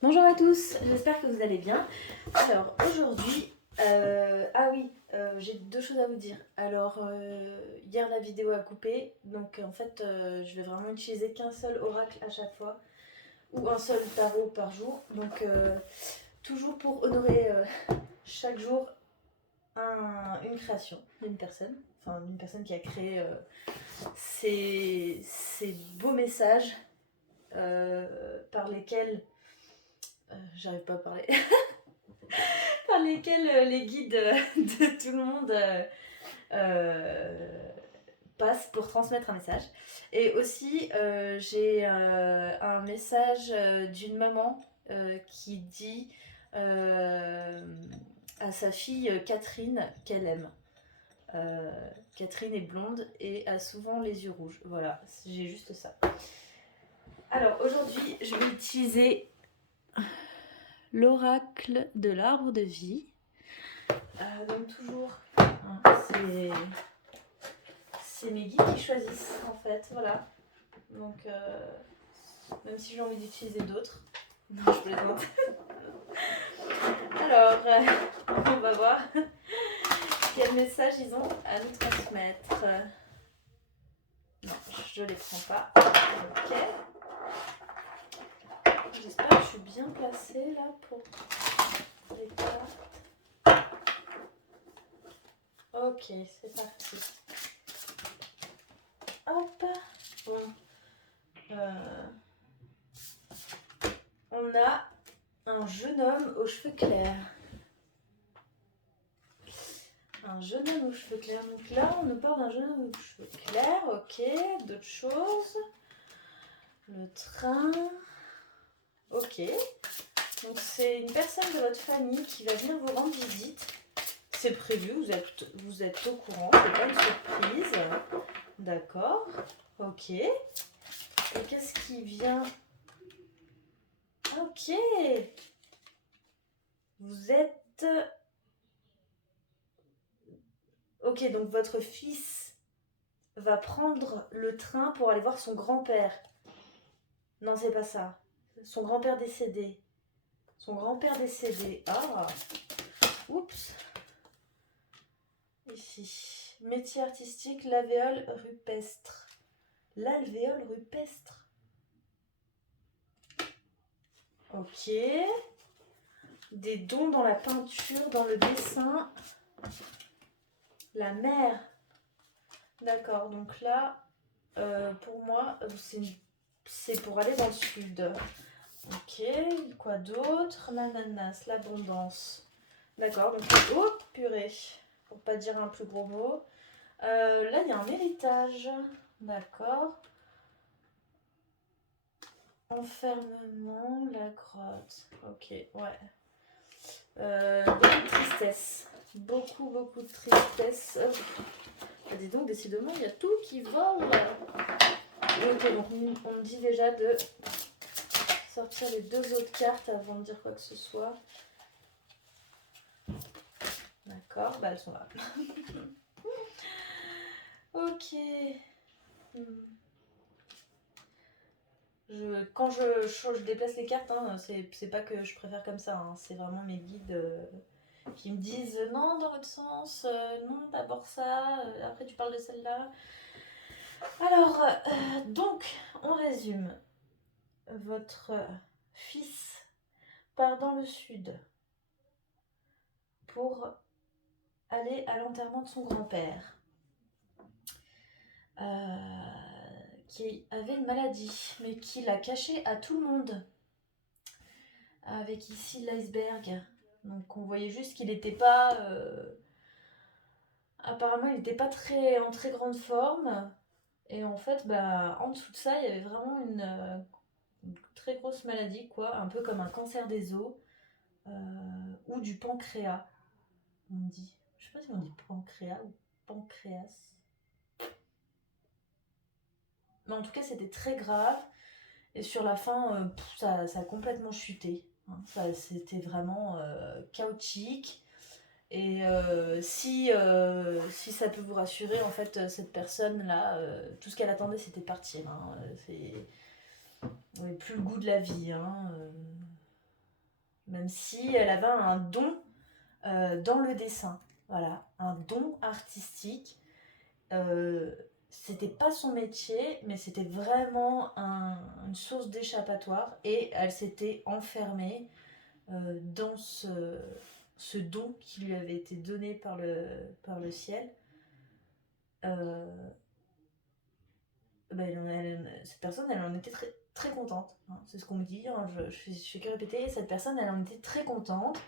Bonjour à tous, j'espère que vous allez bien. Alors aujourd'hui, j'ai deux choses à vous dire. Alors hier la vidéo a coupé, donc en fait je vais vraiment utiliser qu'un seul oracle à chaque fois, ou un seul tarot par jour. Donc toujours pour honorer chaque jour une création d'une personne qui a créé ces beaux messages par lesquels j'arrive pas à parler. Par lesquels les guides de tout le monde euh, passent pour transmettre un message. Et aussi, j'ai un message d'une maman qui dit à sa fille Catherine qu'elle aime. Catherine est blonde et a souvent les yeux rouges. Voilà, j'ai juste ça. Alors aujourd'hui, je vais utiliser l'oracle de l'arbre de vie. Donc toujours, hein, c'est mes guides qui choisissent en fait, voilà. Donc même si j'ai envie d'utiliser d'autres, non je plaisante. Alors, on va voir quel message ils ont à nous transmettre. Non, je les prends pas. Ok. J'espère que je suis bien placée là pour les cartes. Ok, c'est parti. Hop. Bon. On a un jeune homme aux cheveux clairs. Un jeune homme aux cheveux clairs. Donc là, on nous parle d'un jeune homme aux cheveux clairs. Ok, d'autres choses. Le train. Ok. Donc c'est une personne de votre famille qui va venir vous rendre visite. C'est prévu, vous êtes au courant, c'est pas une surprise. D'accord. Ok. Et qu'est-ce qui vient? Ok. Vous êtes... Ok, donc votre fils va prendre le train pour aller voir son grand-père. Non, c'est pas ça. Son grand-père décédé. Son grand-père décédé. Ah. Oups. Ici. Métier artistique, l'alvéole rupestre. L'alvéole rupestre. Ok. Des dons dans la peinture, dans le dessin. La mer. D'accord, donc là, pour moi, c'est pour aller dans le sud. Ok, quoi d'autre? L'ananas, l'abondance. D'accord, donc... Oh, purée. Pour pas dire un plus gros mot. Là, il y a un héritage. D'accord. Enfermement, la grotte. Ok, ouais. Beaucoup de tristesse. Beaucoup de tristesse. Ah, dis donc, décidément, il y a tout qui vole. Ok, donc on me dit déjà de sortir les deux autres cartes avant de dire quoi que ce soit. D'accord, bah elles sont là. Ok. Quand je déplace les cartes, hein, c'est pas que je préfère comme ça, hein, c'est vraiment mes guides qui me disent non dans l'autre sens, non d'abord ça, après tu parles de celle-là. Alors, donc, on résume. Votre fils part dans le sud pour aller à l'enterrement de son grand-père, qui avait une maladie, mais qui l'a caché à tout le monde. Avec ici l'iceberg. Donc on voyait juste qu'il n'était pas... apparemment, il n'était pas en très grande forme. Et en fait, bah, en dessous de ça, il y avait vraiment une très grosse maladie, quoi. Un peu comme un cancer des os. Ou du pancréas, on dit. Je sais pas si on dit pancréas ou pancréas. Mais en tout cas, c'était très grave. Et sur la fin, ça a complètement chuté. Hein. C'était vraiment chaotique. Et si ça peut vous rassurer, en fait, cette personne-là, tout ce qu'elle attendait, c'était partir. Hein. On n'avait plus le goût de la vie. Hein. comme si elle avait un don dans le dessin. Voilà, un don artistique. C'était pas son métier, mais c'était vraiment une source d'échappatoire et elle s'était enfermée dans ce don qui lui avait été donné par le ciel. Cette personne, elle en était très, très contente. Hein. C'est ce qu'on me dit, hein. Je fais que répéter. Cette personne, elle en était très contente.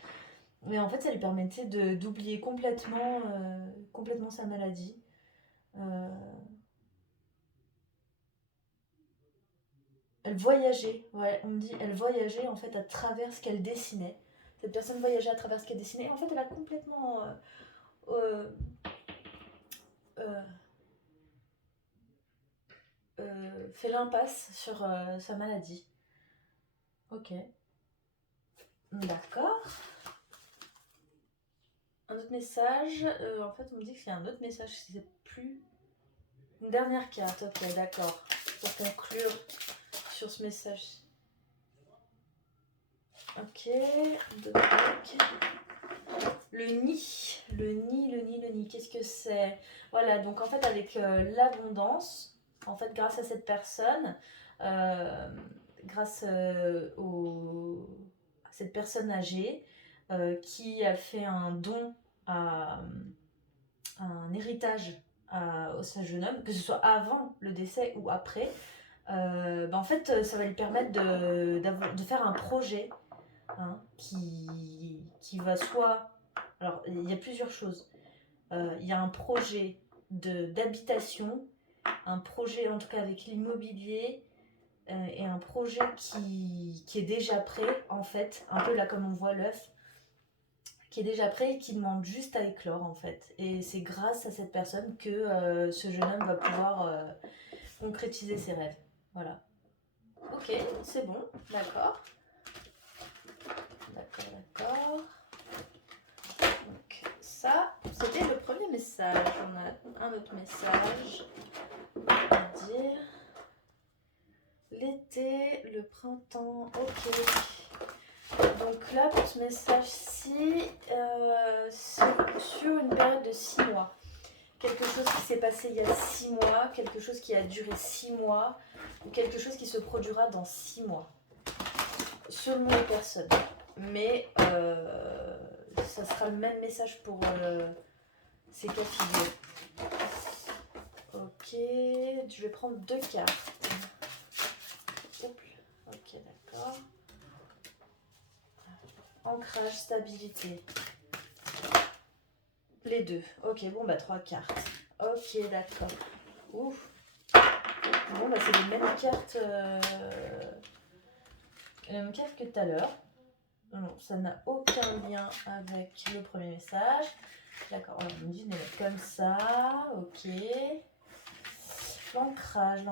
Mais en fait, ça lui permettait d'oublier complètement sa maladie. Euh, Elle voyageait, ouais, on me dit, elle voyageait en fait à travers ce qu'elle dessinait. Cette personne voyageait à travers ce qu'elle dessinait. En fait, elle a complètement euh, euh, fait l'impasse sur sa maladie. Ok. D'accord. Un autre message. En fait, on me dit qu'il y a un autre message, je sais plus. Une dernière carte, ok, d'accord. Pour conclure sur ce message. Ok, deux trucs. Le nid, qu'est-ce que c'est? Voilà, donc en fait avec l'abondance, en fait grâce à cette personne, euh, grâce à cette personne âgée qui a fait un don à un héritage au jeune homme, que ce soit avant le décès ou après, en fait ça va lui permettre de faire un projet hein, qui va soit... Alors, il y a plusieurs choses. Il y a un projet d'habitation, un projet en tout cas avec l'immobilier, et un projet qui est déjà prêt, en fait, un peu là comme on voit l'œuf, qui est déjà prêt et qui demande juste à éclore, en fait. Et c'est grâce à cette personne que ce jeune homme va pouvoir concrétiser ses rêves. Voilà. Ok, c'est bon, d'accord. D'accord. Donc ça, c'était le premier message. On a un autre message à dire. L'été, le printemps, ok. Donc là, pour ce message-ci, c'est sur une période de 6 mois. Quelque chose qui s'est passé il y a 6 mois, quelque chose qui a duré 6 mois, ou quelque chose qui se produira dans 6 mois. Selon les personnes. Mais ça sera le même message pour ces cas de figure. Ok, je vais prendre 2 cartes. Ok, d'accord. Ancrage, stabilité. Les deux. Ok, bon, 3 cartes. Ok, d'accord. Ouf. Bon, c'est les mêmes cartes. Les mêmes cartes que tout à l'heure. Non, ça n'a aucun lien avec le premier message. D'accord, on me dit de les mettre comme ça. Ok. L'ancrage.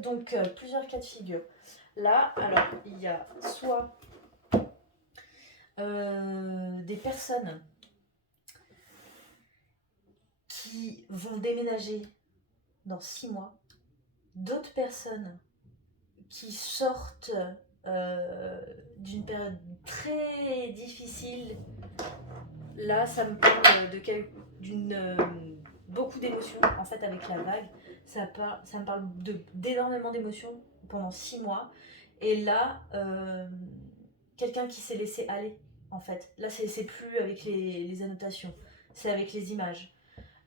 Donc, plusieurs cas de figure. Là, alors, il y a soit des personnes qui vont déménager dans 6 mois, d'autres personnes qui sortent d'une période très difficile. Là, ça me parle d'une beaucoup d'émotions en fait avec la vague. Ça me parle d'énormément d'émotions pendant 6 mois. Et là, quelqu'un qui s'est laissé aller en fait. Là, c'est plus avec les annotations, c'est avec les images.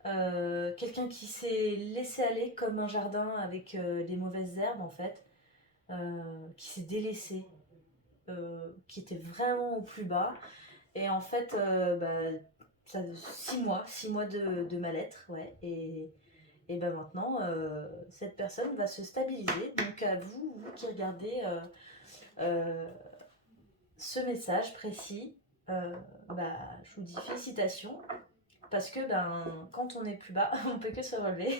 Quelqu'un qui s'est laissé aller comme un jardin avec des mauvaises herbes en fait, qui s'est délaissé, qui était vraiment au plus bas. Et en fait, 6 mois de mal-être, ouais. Et maintenant, cette personne va se stabiliser. Donc à vous qui regardez ce message précis, je vous dis félicitations. Parce que quand on est plus bas, on peut que se relever.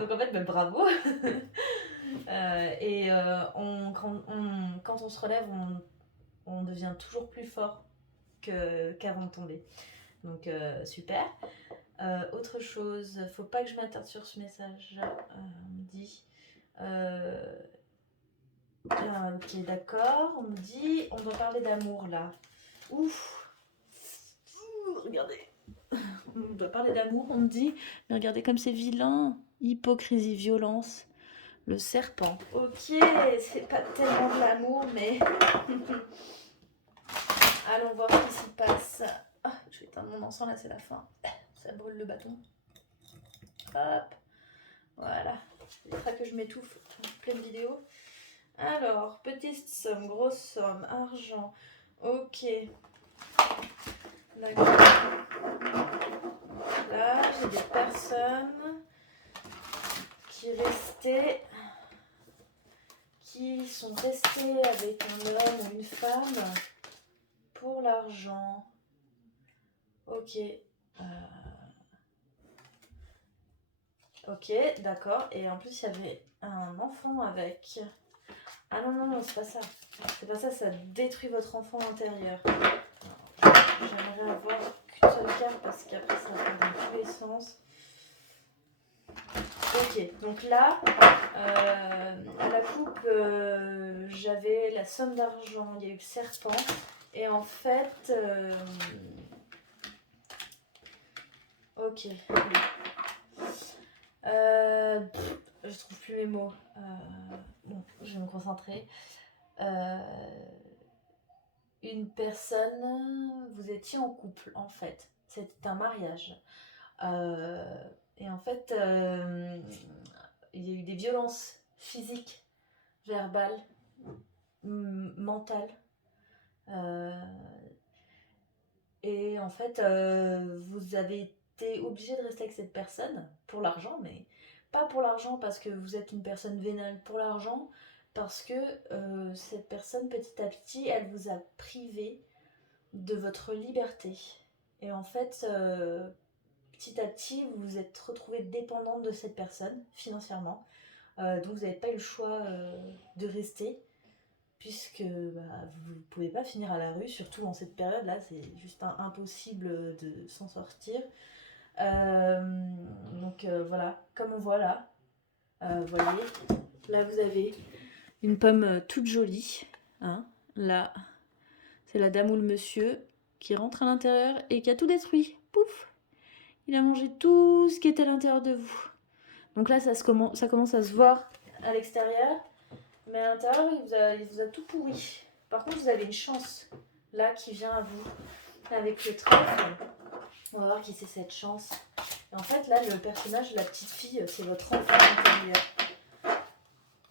Donc en fait, bravo. Quand on se relève, on devient toujours plus fort qu'avant de tomber. Donc super. Autre chose, faut pas que je m'attarde sur ce message. On me dit Ok, d'accord. On me dit, on doit parler d'amour là. Ouf. Regardez. On doit parler d'amour, on me dit. Mais regardez comme c'est vilain. Hypocrisie, violence. Le serpent. Ok, c'est pas tellement de l'amour, mais... Allons voir ce qui s'y passe. Ah, je vais éteindre mon encens, là c'est la fin. Ça brûle le bâton. Hop. Voilà. Il faudra que je m'étouffe en pleine vidéo. Alors, petite somme, grosse somme, argent. Ok. D'accord. Là, j'ai des personnes qui sont restées avec un homme ou une femme pour l'argent. Ok. Ok, d'accord. Et en plus, il y avait un enfant avec. Ah non, non, non, c'est pas ça. C'est pas ça, ça détruit votre enfant intérieur. J'aimerais avoir qu'une seule carte parce qu'après, ça va dans tous les sens. Ok, donc là, à la coupe, j'avais la somme d'argent, il y a eu le serpent. Et en fait, ok. Je trouve plus mes mots. Bon, je vais me concentrer. Une personne, vous étiez en couple en fait. C'était un mariage. Et en fait, il y a eu des violences physiques, verbales, mentales. Et en fait, vous avez été obligé de rester avec cette personne pour l'argent, mais pas pour l'argent parce que vous êtes une personne vénale, pour l'argent parce que cette personne, petit à petit, elle vous a privé de votre liberté. Et en fait, petit à petit, vous vous êtes retrouvé dépendante de cette personne financièrement. Donc vous n'avez pas eu le choix de rester puisque vous ne pouvez pas finir à la rue, surtout en cette période-là, c'est juste impossible de s'en sortir. Donc voilà, comme on voit là, vous voyez, là vous avez une pomme toute jolie. Hein, là, c'est la dame ou le monsieur qui rentre à l'intérieur et qui a tout détruit. Pouf! Il a mangé tout ce qui était à l'intérieur de vous. Donc là, ça commence à se voir à l'extérieur. Mais à l'intérieur, il vous a tout pourri. Par contre, vous avez une chance là qui vient à vous avec le trèfle. On va voir qui c'est cette chance. Et en fait, là, le personnage, la petite fille, c'est votre enfant intérieur.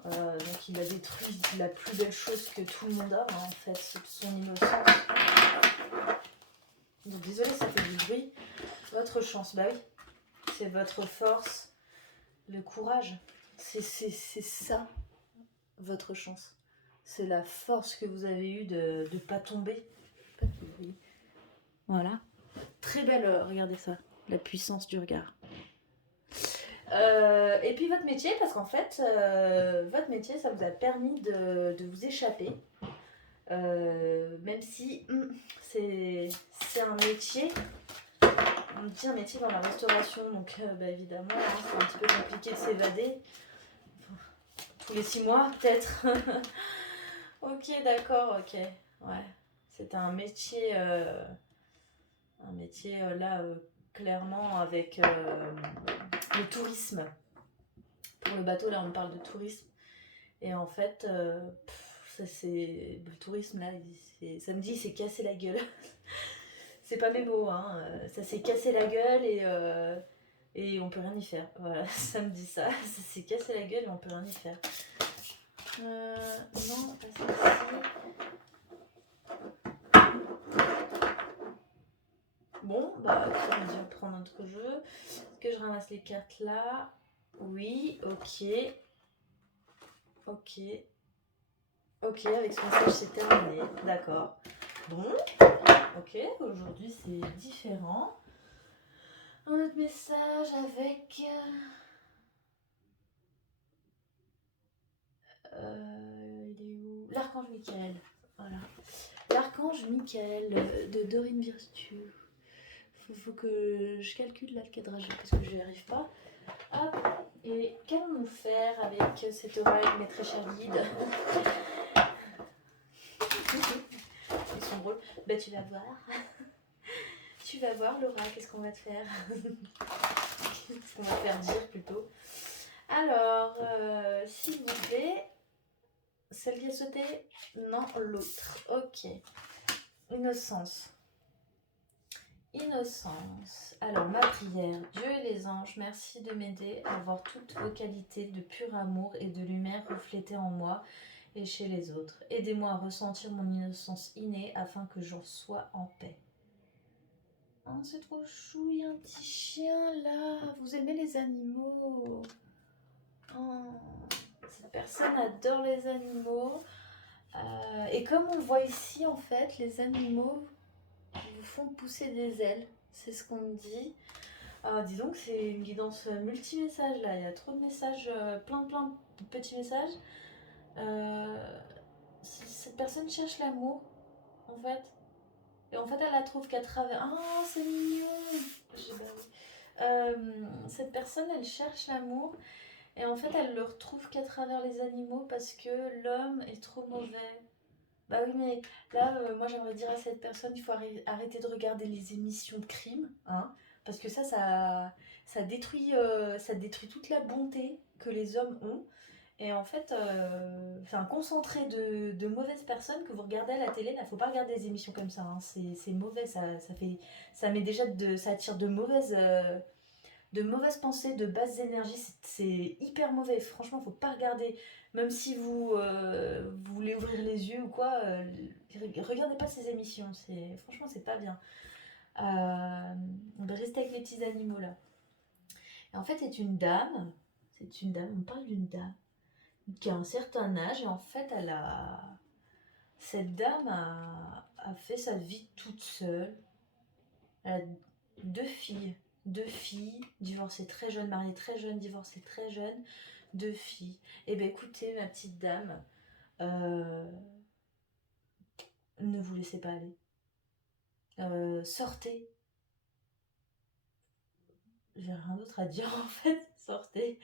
Donc, il a détruit la plus belle chose que tout le monde a, hein, en fait, c'est son innocence. Donc, désolé, ça fait du bruit. Votre chance, bah oui, c'est votre force, le courage. C'est ça, votre chance. C'est la force que vous avez eue de ne pas tomber. Voilà. Très belle, regardez ça, la puissance du regard. Et puis votre métier, parce qu'en fait, votre métier, ça vous a permis de vous échapper. Même si c'est un métier, on dit un métier dans la restauration, donc évidemment, hein, c'est un petit peu compliqué de s'évader. Tous les 6 mois, peut-être. Ok, d'accord, ok. Ouais, c'est un métier là, clairement, avec le tourisme. Pour le bateau, là, on parle de tourisme. Et en fait, le tourisme, là, samedi, il s'est cassé la gueule. C'est pas mes mots, hein. Ça s'est cassé la gueule et on peut rien y faire. Voilà, ça me dit ça. Ça s'est cassé la gueule et on peut rien y faire. Non, pas celle-ci. Bon, bah, on va déjà prendre notre jeu. Est-ce que je ramasse les cartes là? Oui, ok. Ok. Ok, avec ce message, c'est terminé. D'accord. Bon, ok, aujourd'hui c'est différent. Un autre message avec... il est où? L'archange Michael. Voilà. L'archange Michael de Dorine Virtue. Faut que je calcule là le cadrage parce que je n'y arrive pas. Hop. Et qu'allons-nous faire avec cet oracle, mes très chers guides? Ils sont drôles. Bah tu vas voir. Tu vas voir Laura, qu'est-ce qu'on va te faire? Qu'est-ce qu'on va te faire dire plutôt? Alors, s'il vous plaît, celle qui a sauté? Non, l'autre. Ok. Innocence. Innocence. Alors, ma prière. Dieu et les anges, merci de m'aider à voir toutes vos qualités de pur amour et de lumière reflétées en moi et chez les autres. Aidez-moi à ressentir mon innocence innée afin que j'en sois en paix. Oh, c'est trop chou, il y a un petit chien là. Vous aimez les animaux? Oh, cette personne adore les animaux. Et comme on le voit ici, en fait, les animaux vous font pousser des ailes. C'est ce qu'on me dit. Dis donc, c'est une guidance multi-message là. Il y a trop de messages, plein de petits messages. Cette personne cherche l'amour, en fait. Et en fait, elle la trouve qu'à travers. Ah, c'est mignon! Cette personne, elle cherche l'amour. Et en fait, elle le retrouve qu'à travers les animaux parce que l'homme est trop mauvais. Bah oui, mais là, moi, j'aimerais dire à cette personne, il faut arrêter de regarder les émissions de crime, hein, parce que ça détruit toute la bonté que les hommes ont. Et en fait, c'est un concentré de mauvaises personnes que vous regardez à la télé. Il ne faut pas regarder des émissions comme ça, hein. C'est mauvais, ça met déjà ça attire de mauvaises pensées, de basses énergies. C'est hyper mauvais. Franchement, faut pas regarder. Même si vous voulez ouvrir les yeux ou quoi, regardez pas ces émissions. Franchement, c'est pas bien. On va rester avec les petits animaux là. Et en fait, c'est une dame. On parle d'une dame qui a un certain âge. Et en fait, cette dame a fait sa vie toute seule. Elle a deux filles, divorcées très jeunes, mariées très jeunes, divorcées très jeunes, deux filles. Eh bien écoutez, ma petite dame, ne vous laissez pas aller. Sortez. J'ai rien d'autre à dire en fait. Sortez.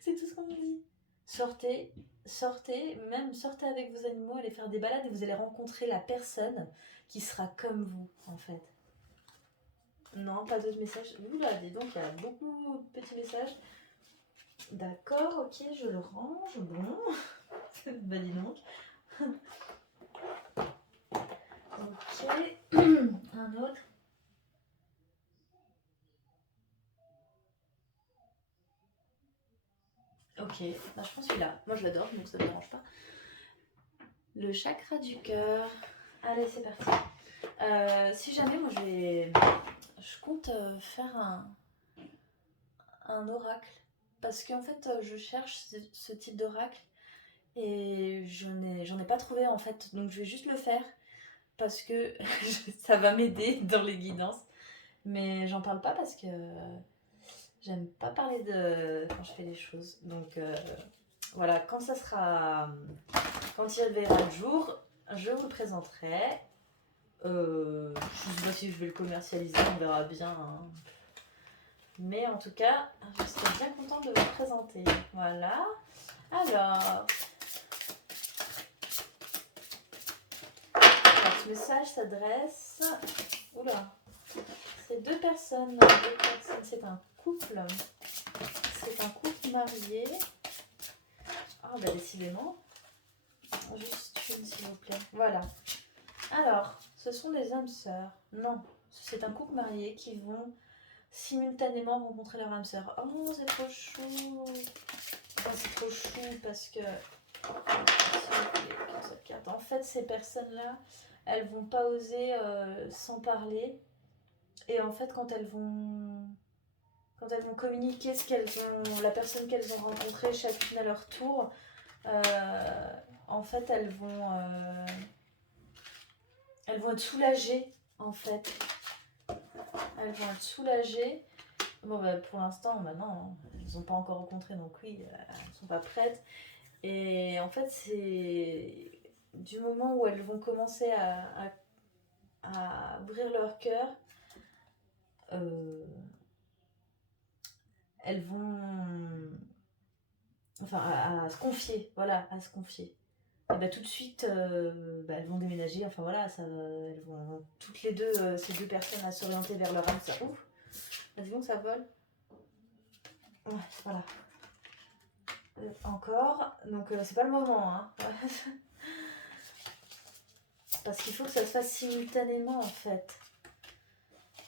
C'est tout ce qu'on me dit. Sortez, même sortez avec vos animaux, allez faire des balades et vous allez rencontrer la personne qui sera comme vous en fait. Non, pas d'autres messages. Oula, dis donc, il y a beaucoup de petits messages. D'accord, ok, je le range. Bon. Bah dis donc. Ok. Un autre. Ok, bah, je prends celui-là. Moi je l'adore, donc ça ne me dérange pas. Le chakra du cœur. Allez, c'est parti. Si jamais, moi je compte faire un oracle. Parce qu'en fait, je cherche ce type d'oracle. Et j'en ai pas trouvé en fait. Donc je vais juste le faire. Parce que ça va m'aider dans les guidances. Mais j'en parle pas parce que j'aime pas parler de quand je fais les choses. Donc voilà, quand il verra le jour, je vous le présenterai. Je sais pas si je vais le commercialiser, on verra bien, hein. Mais en tout cas, je serais bien contente de vous le présenter. Voilà. Alors, ce message s'adresse. Oula. C'est deux personnes. C'est un couple. C'est un couple marié. Ah bah décidément. Juste une s'il vous plaît. Voilà. Alors, ce sont des âmes sœurs. Non, c'est un couple marié qui vont simultanément rencontrer leur âme sœur. Oh, c'est trop chou. Enfin, c'est trop chou parce que... Cette carte. En fait, ces personnes-là, elles vont pas oser s'en parler. Et en fait, quand elles vont communiquer la personne qu'elles ont rencontrée chacune à leur tour, en fait, elles vont être soulagées, en fait. Elles vont être soulagées. Bon, bah, pour l'instant, maintenant, elles n'ont pas encore rencontré, donc oui, elles ne sont pas prêtes. Et en fait, c'est du moment où elles vont commencer à ouvrir leur cœur, elles vont enfin à se confier, voilà, à se confier. Et bah tout de suite, elles vont déménager, enfin voilà, elles vont toutes les deux, ces deux personnes, à s'orienter vers leur âme. Ça ouf, vas-y bon, ça vole. Ouais, voilà. Encore, donc c'est pas le moment, hein. Parce qu'il faut que ça se fasse simultanément en fait.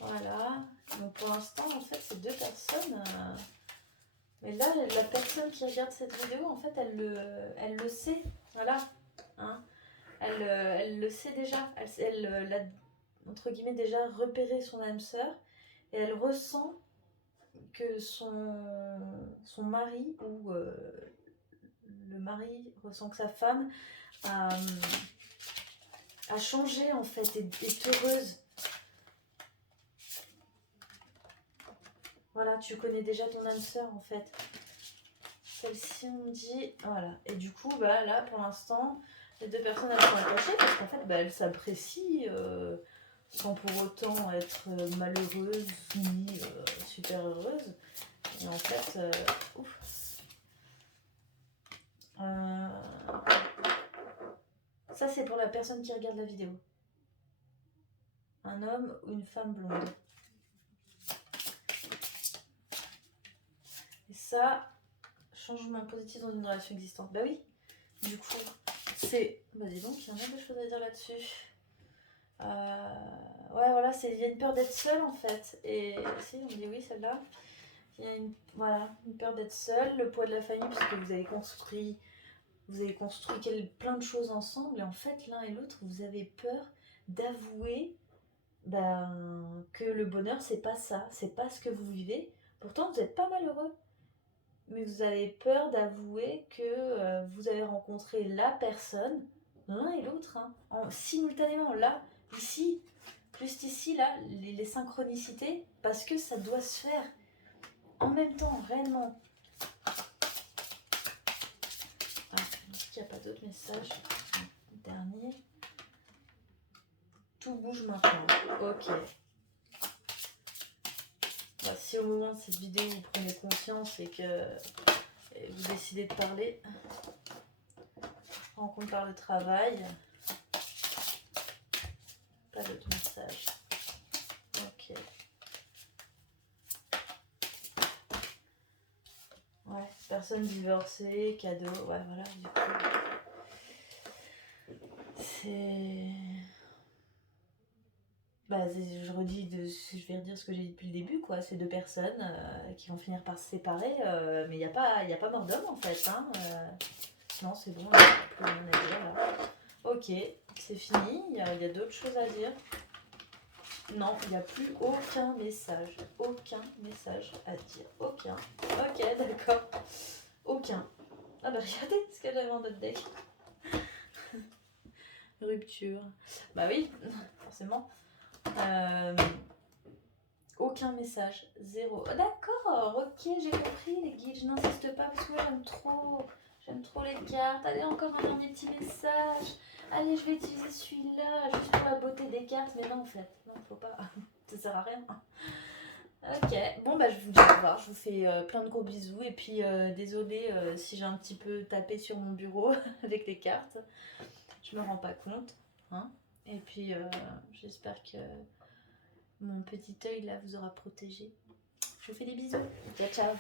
Voilà, donc pour l'instant en fait ces deux personnes... Mais là, la personne qui regarde cette vidéo, en fait, elle le sait, voilà. Hein. Elle le sait déjà, elle a, entre guillemets, déjà repéré son âme sœur, et elle ressent que son mari, ou le mari ressent que sa femme a changé, en fait, est heureuse. Voilà, tu connais déjà ton âme sœur, en fait. Celle-ci, on me dit, voilà. Et du coup, bah là, pour l'instant, les deux personnes, elles sont attachées parce qu'en fait, bah, elles s'apprécient sans pour autant être malheureuses ni super heureuses. Et en fait, ouf. Ça, c'est pour la personne qui regarde la vidéo. Un homme ou une femme blonde. Et ça, changement positif dans une relation existante. Bah oui, du coup, c'est... Bah dis donc, il y en a des choses à dire là-dessus. Ouais, voilà, il y a une peur d'être seule en fait. Et si, on dit oui, celle-là. Il y a voilà, une peur d'être seule, le poids de la famille, puisque vous avez construit plein de choses ensemble. Et en fait, l'un et l'autre, vous avez peur d'avouer que le bonheur, c'est pas ça, c'est pas ce que vous vivez. Pourtant, vous n'êtes pas malheureux. Mais vous avez peur d'avouer que vous avez rencontré la personne, l'un et l'autre, hein, simultanément, là, ici, juste ici, là, les synchronicités, parce que ça doit se faire en même temps, réellement. Ah, il n'y a pas d'autres messages. Dernier. Tout bouge maintenant. Ok. Bah, si au moment de cette vidéo vous prenez conscience et que vous décidez de parler, rencontre par le travail. Pas d'autres messages. Ok. Ouais, personne divorcée, cadeau, ouais, voilà, du coup. C'est... Bah, je redis, je vais redire ce que j'ai dit depuis le début, quoi. C'est deux personnes qui vont finir par se séparer, mais il n'y a pas mort d'homme, en fait, hein. Non, c'est bon, il n'y a plus rien à dire, là. Ok, c'est fini, il y a d'autres choses à dire. Non, il n'y a plus aucun message. Aucun message à dire. Aucun. Ok, d'accord. Aucun. Ah bah regardez ce que j'avais en notre deck. Rupture. Bah oui, forcément. Aucun message. Zéro. Oh, d'accord, ok, j'ai compris les guides. Je n'insiste pas parce que j'aime trop les cartes. Allez, encore un dernier petit message. Allez, je vais utiliser celui-là juste pour la beauté des cartes. Mais non, en fait, non, faut pas. Ça sert à rien. Ok, bon bah je vous dis au revoir, je vous fais plein de gros bisous et puis désolée si j'ai un petit peu tapé sur mon bureau avec les cartes, je me rends pas compte, hein. Et puis j'espère que mon petit œil là vous aura protégé. Je vous fais des bisous, ciao ciao.